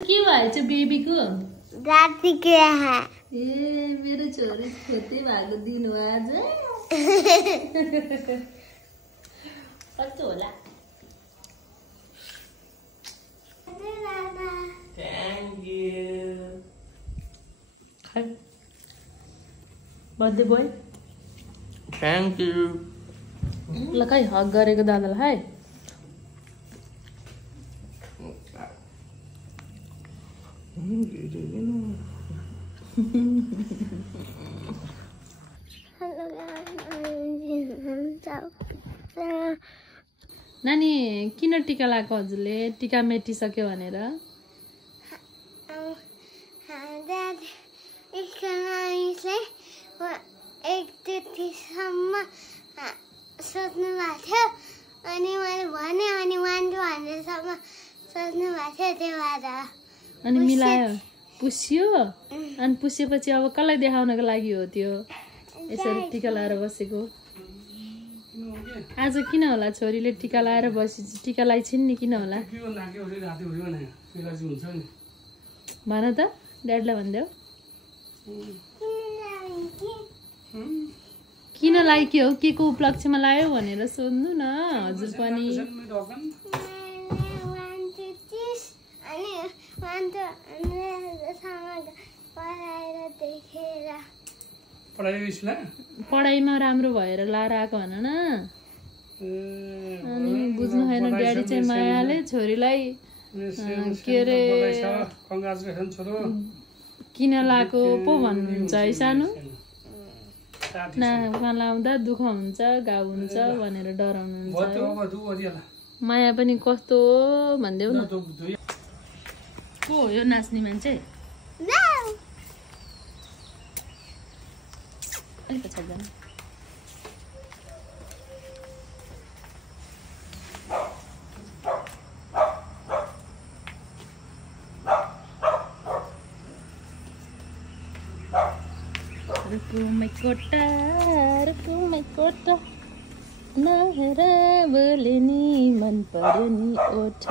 के भएछ बेबीको? राति के है ए मेरो छोरी खेतै भएको दिन हो आज। कस्तो होला? Thank you. Birthday boy Thank you. ल खै हग गरेको दादालाई है। नानी किन टिका लगाएको हजुरले? टिका मेटिसक्यो भनेर? सोध्नु भएको थियो अनि मैले भने अनि 1 to 100 सम्म सोध्नु भएको थियो त्यही भएर। अनि मिलायो पुस्यो अनि पुसेपछि अब कसलाई देखाउनको लागि हो त्यो यसरी टिका लगाएर बसेको? आज किन होला छोरीले टिका लगाएर बसेपछि? टिका लगाइछिन् नि किन होला? भन त ड्याडलाई भनिदेऊ। किन लाग्यो हो? के को उपलक्ष्यमा लाग्यो भनेर सोध्नु न हजुर पनि। पढाइमा राम्रो भएर लाएर आएको भन न। अनि बुझ्नु छैन ड्याडी चाहिँ मायाले छोरीलाई के अरे किन लाएको पो भन्नुहुन्छ है सानो। नाकमा लाउँदा दुःख हुन्छ घाउ हुन्छ भनेर डराउनुहुन्छ। माया पनि कस्तो भनिदेऊ न। को हो यो नाच्ने मान्छे? अलिक पछाडि जानु। रुकुमै कोटा नहेर बोले नि मन पर्यो नि ओठ।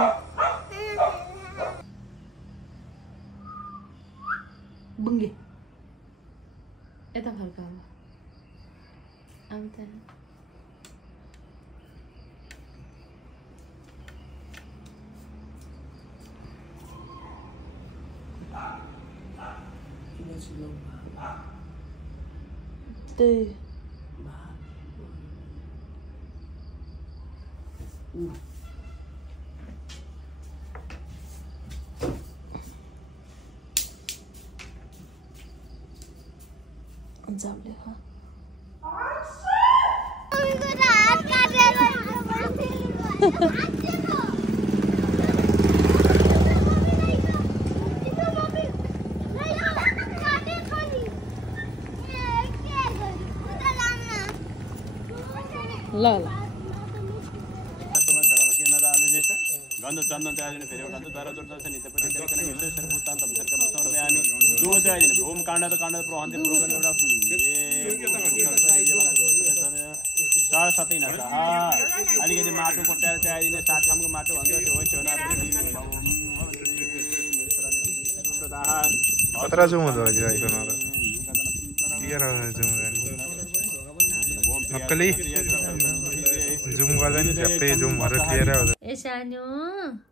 बुङ्गे यता फर्का अब त जाऊले हाँ ल ल गन्ध चन्दन त्याजिने फेरि एउटा द्वारा दुर्दश नित्यपति गरिकन विशेष भूतान्त सर्कम सर्वयामि दोष त्याजिने ओम काण्ड प्रहन्ते पुरोगन एउटा सार सातै नसा अलिकति माटो कोट्याएर त्याजिने 7 ठामको माटो भन्छ हो छोना खतरा जुम हुँदो रहेछ आइकन र के रहेछ जुम नक्कली जुम गर्दा नि झट्टै जुमहरु क्लियर आउँछ। ए सानो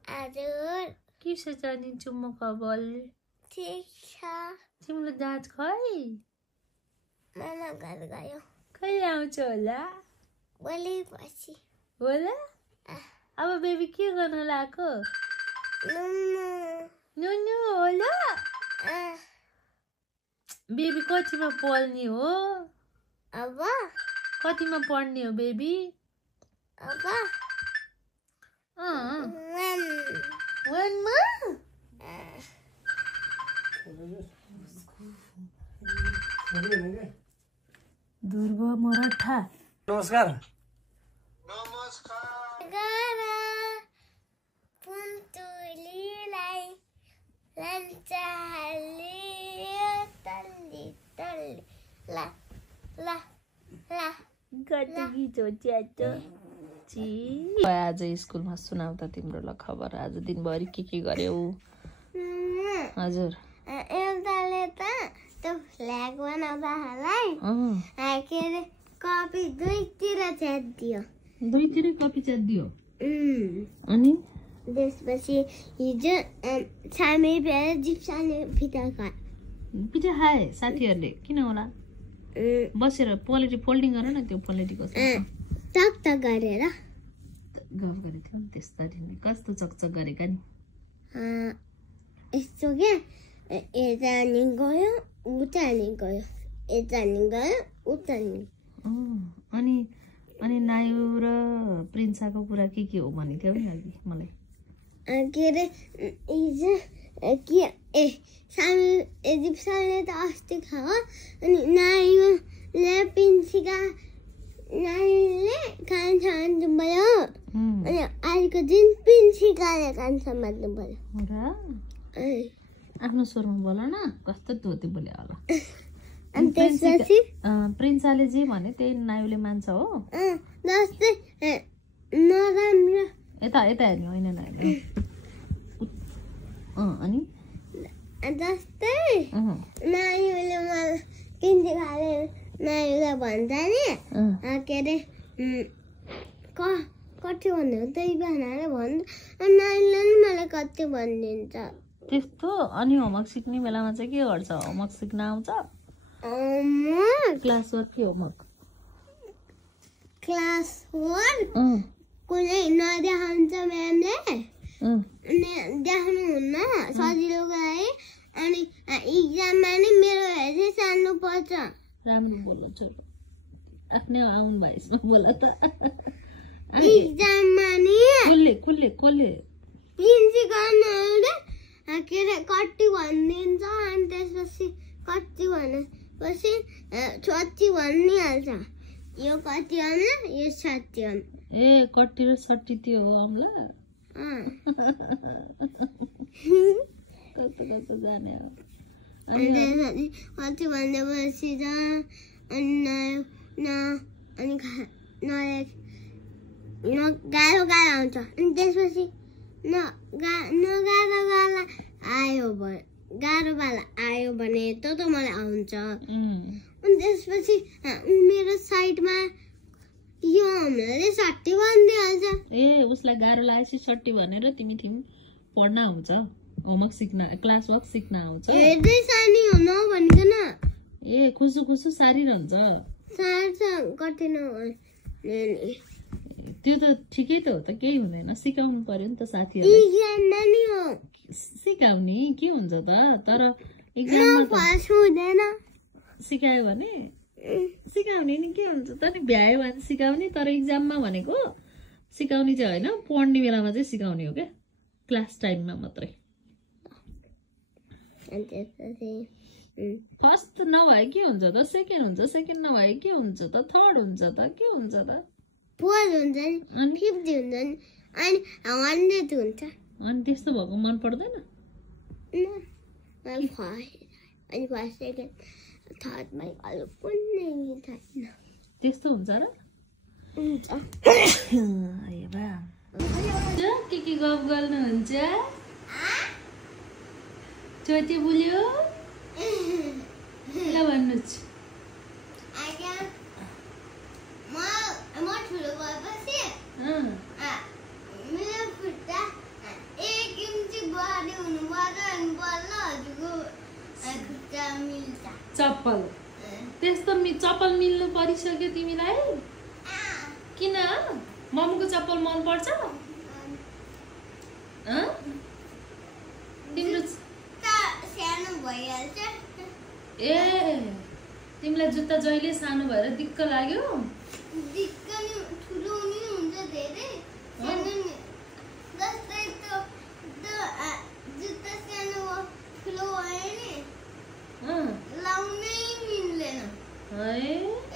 हजुर के छ जानी चुम्मो खबर? ठीक छ। तिम्रो दाँत खै? मामा घर गयो। कहिले आउँछ होला? भोलि पछि होला। अब बेबी के गर्न लाग्यो? नुनु होला। बेबी कतिमा पढ्ने हो? अब कतिमा पढ्ने हो बेबी? अब 1 मा? ध्रुव मराठा नमस्कार। आज स्कुलमा सुनाउ त तिम्रो ल खबर। आज दिनभरि के गर्यौ? हजुर एउटाले त त्यो फ्ल्याग बनाउँदालाई के अरे कपी दुईतिर च्यातिदियो दुईतिरै कपी च्यातिदियो अनि त्यसपछि हिजो सामी फेरि जिप्साले पिठा खाए साथीहरूले किन होला बसेर पोलिटी फोल्डिङ गर न त्यो पोलिटी कस्तो चकचक गरेर गफ गरेको थियो नि त्यसरी नै कस्तो चकचक गरेका नि यस्तो क्या यता नि गयो उता नि गयो यता नि गयो उता नि अनि अनि नायु र प्रिन्साको कुरा के हो भनेको थियो नि अघि मलाई के अरे हिजो के सामी जिप्साले त अस्ति खायो अनि नायुले पिन्सीका नानीले खान्छ भन्नु भयो अनि अर्को दिन पिन्सीकाले खान्छ भन्नु भयो र आफ्नो स्वरमा बोल न कस्तो धोती बोले होला अनि त्यसपछि प्रिन्साले जे भने त्यही नायुले मान्छ हो जस्तै नराम्रो यता यता हेर्नु होइन नायुले अनि जस्तै नायुले मलाई पिन्सीकाले नायुलाई भन्छ नि के अरे कति भन्यो त्यही बिहानले भन्छ नायुले नि मलाई कति भनिदिन्छ त्यस्तो अनि होमवर्क सिक्ने बेलामा चाहिँ के गर्छ होमवर्क सिक्न आउँछ क्लास वर्क के होमवर्क क्लास वर्क कुनै नदेखाउँछ म्यामले देखाउनुहुन्न सजिलोको लागि अनि इक्जाममा नि मेरो हेर्दै सार्नु पर्छ राम्रो बोल्नु छोरो आफ्नै आउनु भएसमा बोल त इक्जाममा नि कसले पिन्सी गर्नुहुँदै के अरे कति भनिदिन्छ अनि त्यसपछि कति भनेपछि छत्ती भनिहाल्छ यो कति अम्ला यो 60 अम्ला ए कति र 60 त्यो हो अम्ला कस्तो जाने हो अनि त्यसपछि कति भनेपछि त अनि गाह्रो आउँछ अनि त्यसपछि गाह्रोवाला आयो भने त मलाई आउँछ अनि त्यसपछि मेरो साइडमा यो हामीले 60 भनिदिइहाल्छ ए उसलाई गाह्रो लागेपछि 60 भनेर तिमी पढ्न आउँछ होमवर्क सिक्न क्लास वर्क सिक्न आउँछ हेर्दै सानी हो न भनिकन ए खुसु सारिरहन्छ सार्छ कति न त्यो त ठिकै त हो त केही हुँदैन सिकाउनु पर्यो नि त साथीहरुलाई सिकाउने के हुन्छ त तर एक्जाममा हुँदैन सिकायो भने सिकाउने नि के हुन्छ त नि भ्यायो भने सिकाउने तर एक्जाममा भनेको सिकाउने चाहिँ होइन पढ्ने बेलामा चाहिँ सिकाउने हो क्या क्लास टाइममा मात्रै फर्स्ट नभए के हुन्छ त सेकेन्ड हुन्छ सेकेन्ड नभए के हुन्छ त थर्ड हुन्छ त के हुन्छ त फोर्थ हुन्छ नि अनि 50 हुन्छ नि अनि 100 हुन्छ अनि त्यस्तो भएको मन पर्दैन अनि फर्स्ट सेकेन्ड थर्ड मा अरु कुनै छैन त्यस्तो हुन्छ र हुन्छ आयो बा के गफ गर्नुहुन्छ चोटी बुल्यो ल भन्नुस् म ठुलो भएपछि मेरो खुट्टा 1 इन्ची बढी हुनुपर्छ अनि बल्ल हजुरको खुट्टा मिल्छ चप्पल त्यस्तो चप्पल मिल्नु परिसक्यो तिमीलाई किन मम्मीको चप्पल मन पर्छ तिम्रो सानो भइहाल्छ ए तिमीलाई जुत्ता जहिले सानो भएर दिक्क लाग्यो दिक्क नि ठुलो नि हुन्छ धेरै सानो नि जस्तै त्यो जुत्ता सानो ठुलो भयो नि लाउनै मिल्दैन है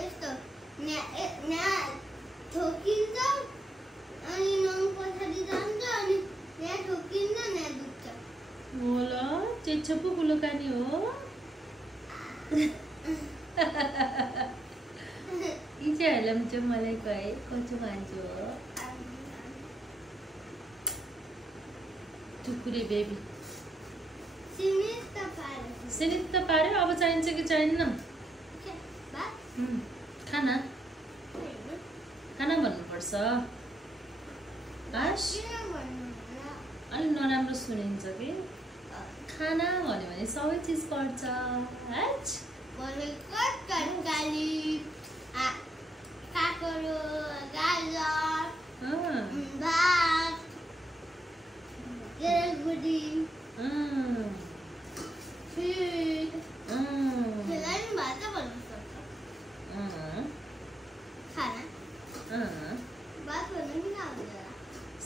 यस्तो यहाँ ठोकिन्छ अनि नङ पछाडि जान्छ अनि यहाँ ठोकिन्छ यहाँ दुख्छ होला चेच्चो पो कुलकानी हो इच्छा हेर्लाम चाहिँ मलाई गए कचो मान्छे हो टुकुरे बेबी सिमी सिनित पार्यो अब चाहिन्छ कि चाहिन्न खाना खाना भन्नुपर्छ अलि नराम्रो सुनिन्छ कि खाना भन्यो भने सबै चिज पर्छ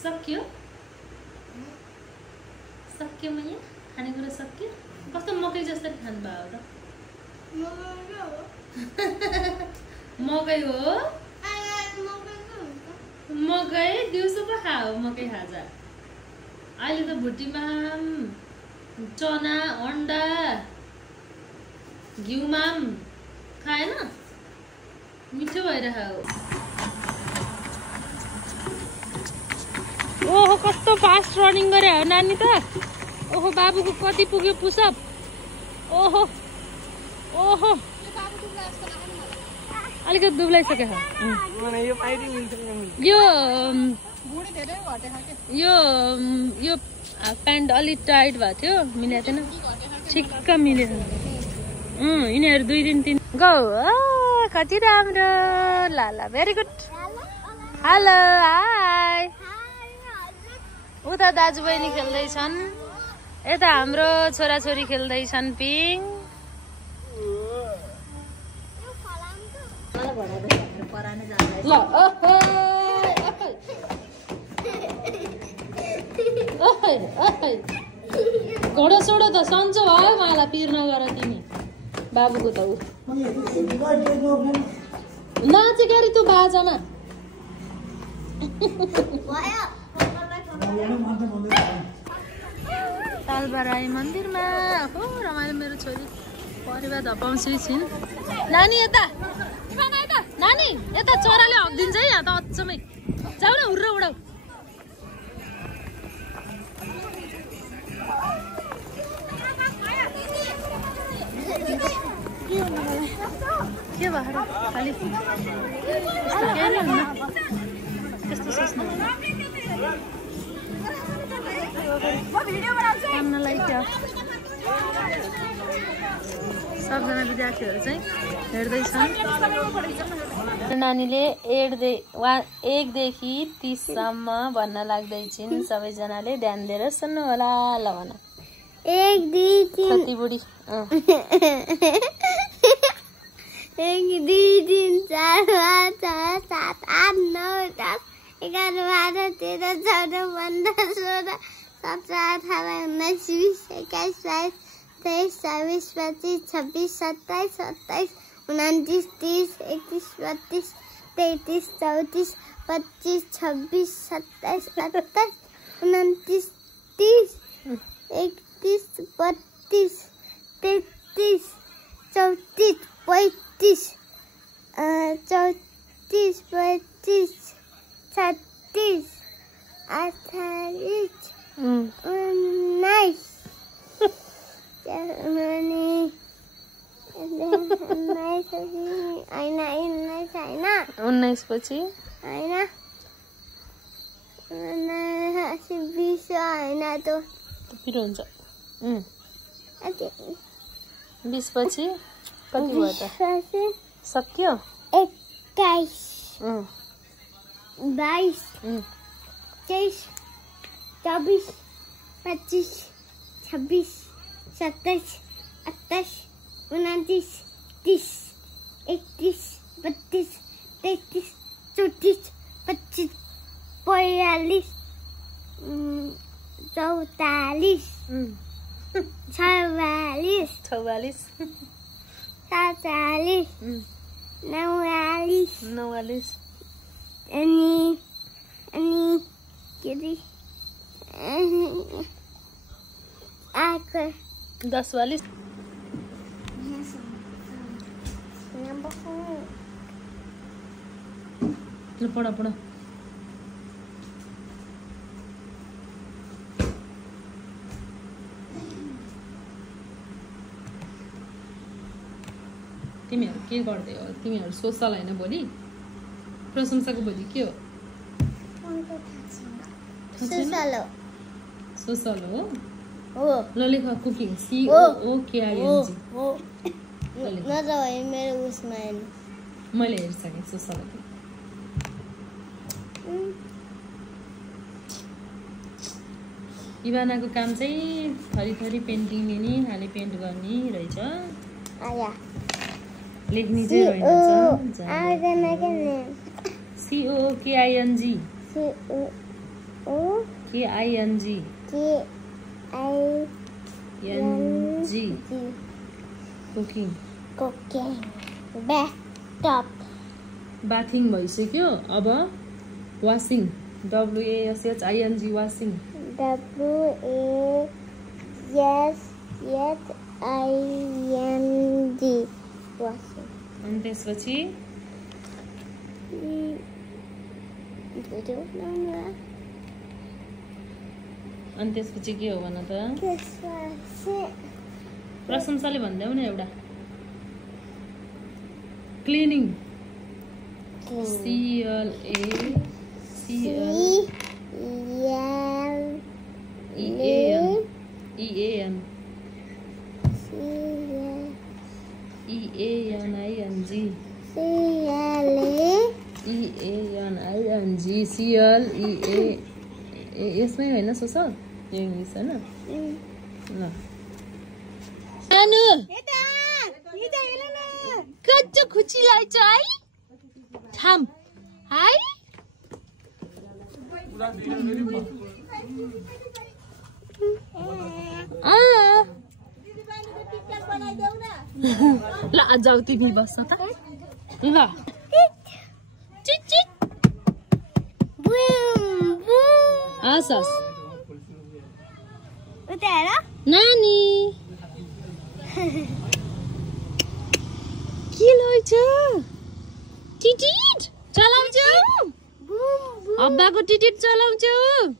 सक्यो सक्यो मैया खानेकुरा सक्यो कस्तो मकै जस्तै खानुभयो त मकै हो मकै दिउँसो पो खाऊ मकै खाजा अहिले त भुटीमाम चना अन्डा घिउमाम खाएन मिठो भइरहेको ओहो कस्तो फास्ट रनिङ गरे हो नानी त ओहो बाबुको कति पुग्यो पुसअप ओहो ओहो अलिकति दुब्लाइसक्यो यो प्यान्ट अलिक टाइट भएको थियो मिलेको थिएन ठिक्क मिलेन यिनीहरू 2 दिन 3 गौ कति राम्रो ल ल भेरी गुड हेलो हाई उता दाजुबहिनी खेल्दैछन् यता हाम्रो छोराछोरी खेल्दैछन् पिङ ल घोडो सोडो त सन्चो भयो मलाई पिर नगर तिमी बाबुको त ऊ नाचे गरी तँ बाजामा तालबाराई मन्दिरमा हो रमाइलो मेरो छोरी परिवार धपाउँछु छिन् नानी यता नानी यता चराले हगिदिन्छ है यहाँ त अचम्मै जाऊ न हुर्र उडाउ के भएर खालि त्यस्तो सोच्नु सबजना विद्यार्थीहरू चाहिँ हेर्दैछन् नानीले 1 देखि 30 सम्म भन्न लाग्दैछिन् सबैजनाले ध्यान दिएर सुन्नु होला ल भन 1 2 3 कति बुढी 1 2 3 4 5 6 7 8 9 10 11 12 13 14 15 16 17 18 19 20 21 22 23 24 25 26 27 28 29 30 31 32 33 34 35 36 27 28 29 30 31 32 33 34 35 34 36 38 19 उन्नाइस पछि होइन 20 होइन त पिरो हुन्छ 20 पछि कति भयो त सक्यो 21 22 23 24 25 26 27 28 29 30 31 32 33 34 35 45 44 46 44 47 49 अनि के अरे आएको 10 वाली पढा पढा तिमीहरू के गर्दै हो तिमीहरू सोसल होइन भोलि प्रशंसाको भोलि के हो सोसल हो ल लेख कुकिङ COOKING मेरो उसमा मैले हेरिसकेँ सोसल हो इभानाको काम चाहिँ थरी पेन्टिङ लिने खाली पेन्ट गर्ने रहेछ लेख्ने चाहिँ होइन KING कुकिङ बाथिङ भइसक्यो अब वासिङ WASHING वासिङ अनि त्यसपछि के हो भन त प्रशंसाले भन्दै न एउटा क्लिनिङ CLEAN यसमै होइन सोसल यो इङ्ग्लिस होइन ल सानो कच्चो खुसीलाई चाहिँ थाम हाय ल जाऊ तिमी बस्छ त ल हस् नानी के लैछ टिटिट चलाउँछौ अब्बाको टिटिट चलाउँछौ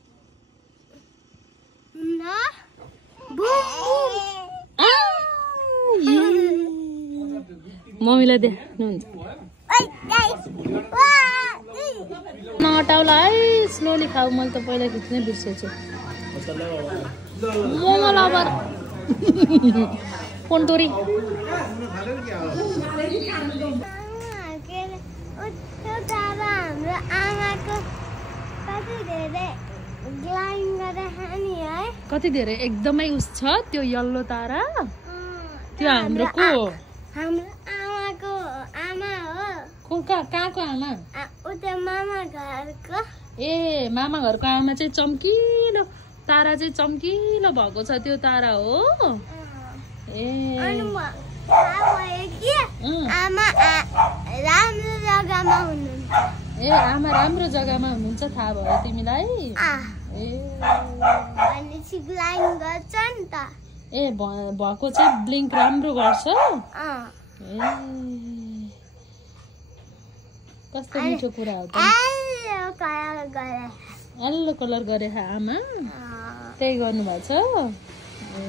मम्मीलाई देख्नुहुन्छ नहटाउला है स्लोली खाऊ मैले त पहिला खिच्नै बिर्सेछु मोमो लभर पोन्टोरी हाम्रो आमाको कति धेरै एकदमै उस छ त्यो यल्लो तारा त्यो हाम्रो को हो हाम्रो आमाको आमा हो कहाँको आमा उता मामा घरको ए मामा घरको आमा चाहिँ चम्किलो तारा चाहिँ चम्किलो भएको छ त्यो तारा हो ए आमा राम्रो जग्गामा हुनुहुन्छ ए आमा राम्रो जग्गामा हुनुहुन्छ थाहा भयो तिमीलाई ए अनि ब्लिङ्क गर्छ नि त ए भएको चाहिँ ब्लिङ्क राम्रो गर्छ ए कस्तो मिठो कुरा हो त येल्लो कलर गरे आमा त्यही गर्नु भएको छ ए